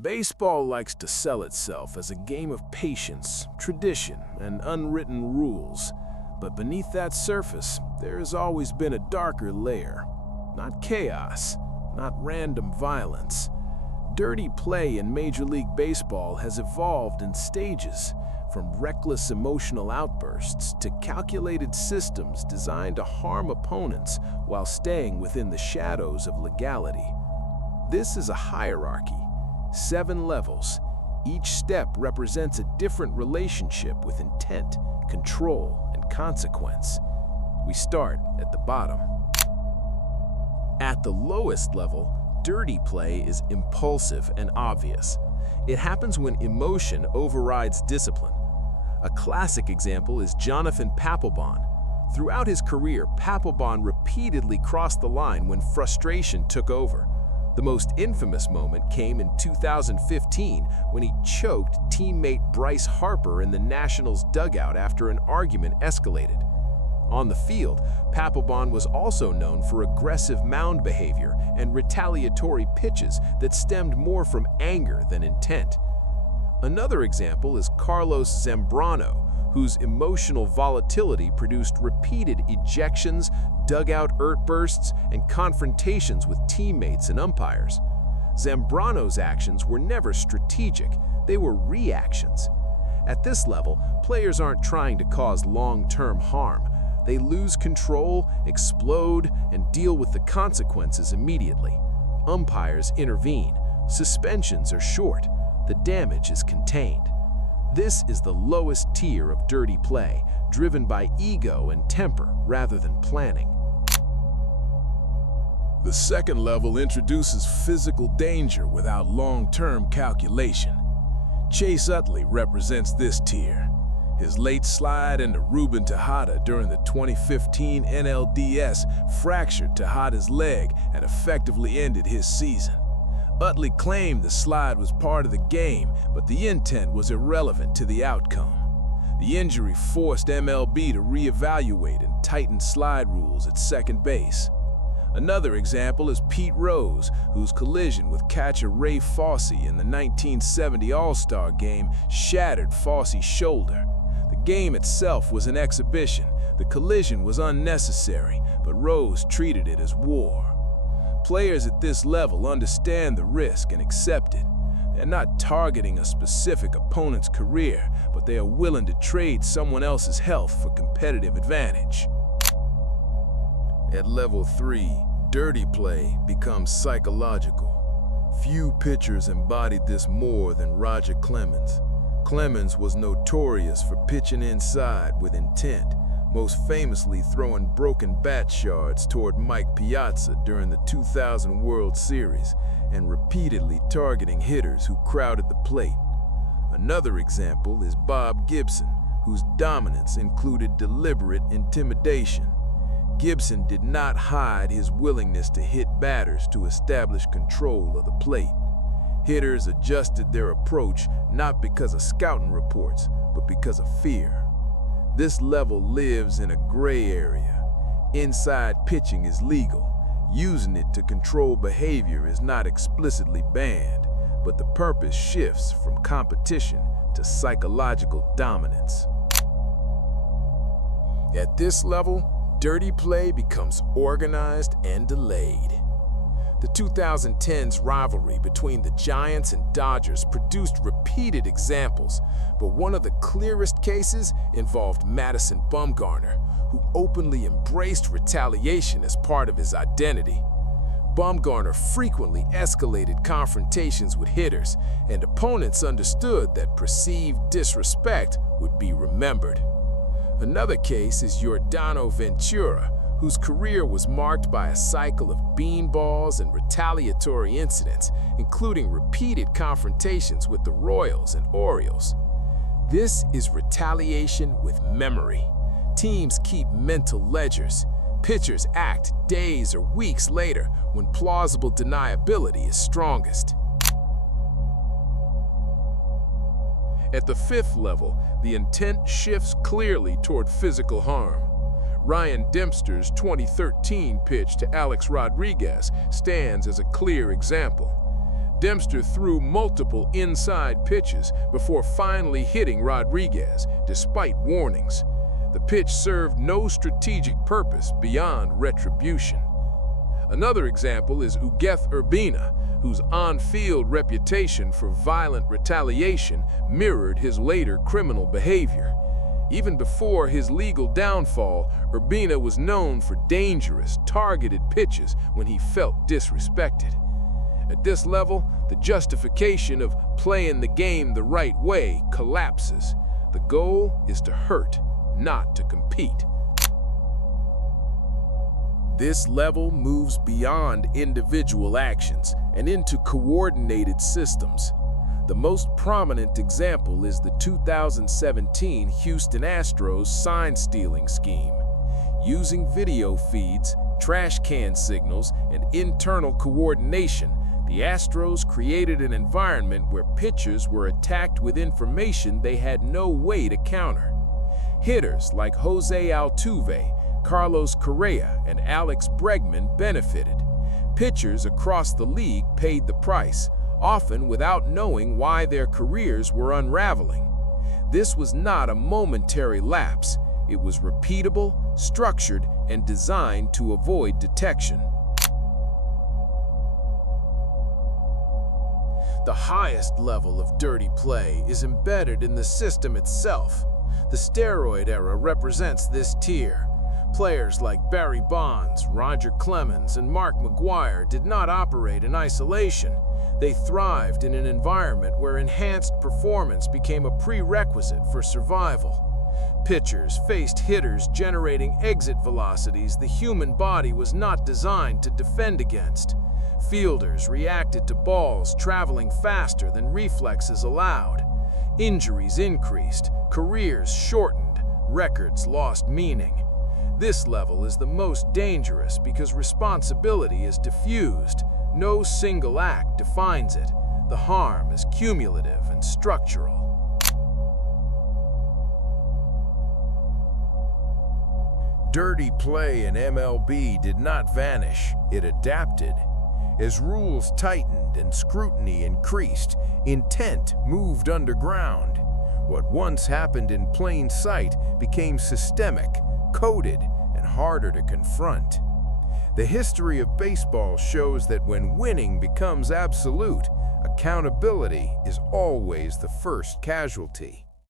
Baseball likes to sell itself as a game of patience, tradition, and unwritten rules. But beneath that surface, there has always been a darker layer. Not chaos, not random violence. Dirty play in Major League Baseball has evolved in stages, from reckless emotional outbursts to calculated systems designed to harm opponents while staying within the shadows of legality. This is a hierarchy. 7 levels. Each step represents a different relationship with intent, control, and consequence. We start at the bottom. At the lowest level, dirty play is impulsive and obvious. It happens when emotion overrides discipline. A classic example is Jonathan Papelbon. Throughout his career, Papelbon repeatedly crossed the line when frustration took over. The most infamous moment came in 2015 when he choked teammate Bryce Harper in the Nationals' dugout after an argument escalated. On the field, Papelbon was also known for aggressive mound behavior and retaliatory pitches that stemmed more from anger than intent. Another example is Carlos Zambrano, whose emotional volatility produced repeated ejections, dugout outbursts, and confrontations with teammates and umpires. Zambrano's actions were never strategic, they were reactions. At this level, players aren't trying to cause long-term harm. They lose control, explode, and deal with the consequences immediately. Umpires intervene. Suspensions are short. The damage is contained. This is the lowest tier of dirty play, driven by ego and temper rather than planning. The second level introduces physical danger without long-term calculation. Chase Utley represents this tier. His late slide into Ruben Tejada during the 2015 NLDS fractured Tejada's leg and effectively ended his season. Utley claimed the slide was part of the game, but the intent was irrelevant to the outcome. The injury forced MLB to reevaluate and tighten slide rules at second base. Another example is Pete Rose, whose collision with catcher Ray Fosse in the 1970 All-Star Game shattered Fosse's shoulder. The game itself was an exhibition. The collision was unnecessary, but Rose treated it as war. Players at this level understand the risk and accept it. They're not targeting a specific opponent's career, but they are willing to trade someone else's health for competitive advantage. At level 3, dirty play becomes psychological. Few pitchers embodied this more than Roger Clemens. Clemens was notorious for pitching inside with intent, most famously throwing broken bat shards toward Mike Piazza during the 2000 World Series and repeatedly targeting hitters who crowded the plate. Another example is Bob Gibson, whose dominance included deliberate intimidation. Gibson did not hide his willingness to hit batters to establish control of the plate. Hitters adjusted their approach not because of scouting reports, but because of fear. This level lives in a gray area. Inside pitching is legal. Using it to control behavior is not explicitly banned, but the purpose shifts from competition to psychological dominance. At this level, dirty play becomes organized and delayed. The 2010s rivalry between the Giants and Dodgers produced repeated examples, but one of the clearest cases involved Madison Bumgarner, who openly embraced retaliation as part of his identity. Bumgarner frequently escalated confrontations with hitters, and opponents understood that perceived disrespect would be remembered. Another case is Yordano Ventura, whose career was marked by a cycle of beanballs and retaliatory incidents, including repeated confrontations with the Royals and Orioles. This is retaliation with memory. Teams keep mental ledgers. Pitchers act days or weeks later when plausible deniability is strongest. At the 5th level, the intent shifts clearly toward physical harm. Ryan Dempster's 2013 pitch to Alex Rodriguez stands as a clear example. Dempster threw multiple inside pitches before finally hitting Rodriguez, despite warnings. The pitch served no strategic purpose beyond retribution. Another example is Ugueth Urbina, whose on-field reputation for violent retaliation mirrored his later criminal behavior. Even before his legal downfall, Urbina was known for dangerous, targeted pitches when he felt disrespected. At this level, the justification of playing the game the right way collapses. The goal is to hurt, not to compete. This level moves beyond individual actions and into coordinated systems. The most prominent example is the 2017 Houston Astros sign-stealing scheme. Using video feeds, trash can signals, and internal coordination, the Astros created an environment where pitchers were attacked with information they had no way to counter. Hitters like Jose Altuve, Carlos Correa, and Alex Bregman benefited. Pitchers across the league paid the price, often without knowing why their careers were unraveling. This was not a momentary lapse. It was repeatable, structured, and designed to avoid detection. The highest level of dirty play is embedded in the system itself. The steroid era represents this tier. Players like Barry Bonds, Roger Clemens, and Mark McGwire did not operate in isolation. They thrived in an environment where enhanced performance became a prerequisite for survival. Pitchers faced hitters generating exit velocities the human body was not designed to defend against. Fielders reacted to balls traveling faster than reflexes allowed. Injuries increased, careers shortened, records lost meaning. This level is the most dangerous because responsibility is diffused. No single act defines it. The harm is cumulative and structural. Dirty play in MLB did not vanish, it adapted. As rules tightened and scrutiny increased, intent moved underground. What once happened in plain sight became systemic, coded, and harder to confront. The history of baseball shows that when winning becomes absolute, accountability is always the first casualty.